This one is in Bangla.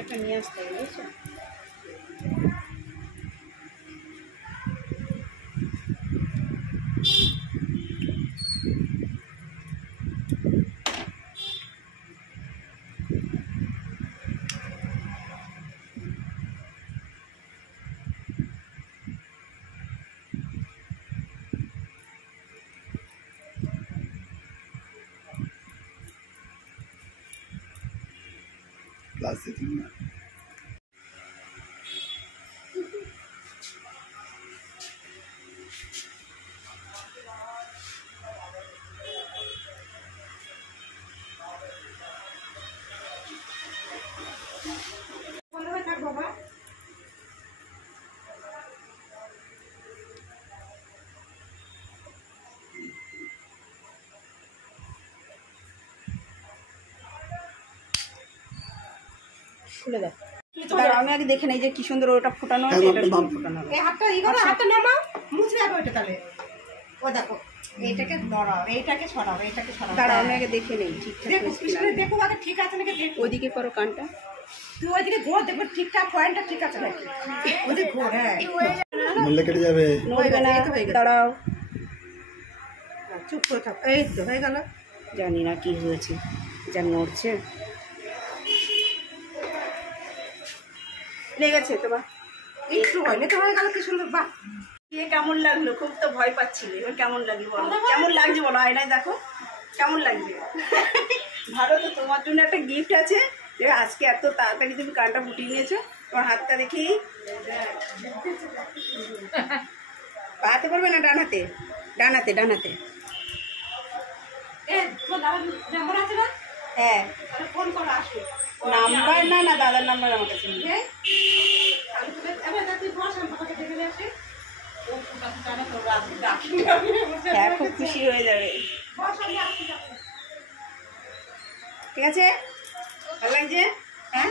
এটা নিয়ে আসতে হবে, বুঝছো? Class setting না খুলে দাও। আমি আগে দেখে নেই যে কি সুন্দর ওটা ফোটানো আছে, এটা ফোটানো হবে। এই হাতটা ই করো, হাতটা নামাও, মুছে যাবে ওইটা তাহলে। ও দেখো, এইটাকে ধরাও, এইটাকে সরাও, এইটাকে সরাও। দাঁড়াও আমি আগে দেখে নেই ঠিকঠাক দেখো পিছনে দেখো আগে ঠিক আছে নাকি দেখো। ওইদিকে করো কানটা। তুই ওইদিকে ঘোর, দেখো ঠিকঠাক পয়েন্টটা ঠিক আছে নাকি। ওইদিকে ঘোর, হ্যাঁ। মূল্য কেটে যাবে। নড়বে না, দাঁড়াও। চুপ করে থাক, এই তো হয়ে গেল। জানি না কি হয়েছে, যা নড়ছে। লেগেছে তোমার? একটু হয়নি তো হয়ে গেল, কি সুন্দর। বাহ, কে কেমন লাগলো? খুব তো ভয় পাচ্ছিলে, এবার কেমন লাগলো বলো? কেমন লাগছে বলো, আয়নায় দেখো কেমন লাগছে। ভালো তো, তোমার জন্য একটা গিফট আছে যে আজকে এত তাড়াতাড়ি তুমি কানটা ফুটিয়ে নিয়েছো। তোমার হাতটা দেখি, পাতে পারবে না? ডান হাতে, ডান হাতে, ডান হাতে। নাম্বার আছে না? হ্যাঁ, ফোন করো, আসবে। নাম্বার না, না দাদার নাম্বার আমার কাছে নেই। হ্যাঁ, খুব খুশি হয়ে যাবে। ঠিক আছে, ভালো লাগছে? হ্যাঁ।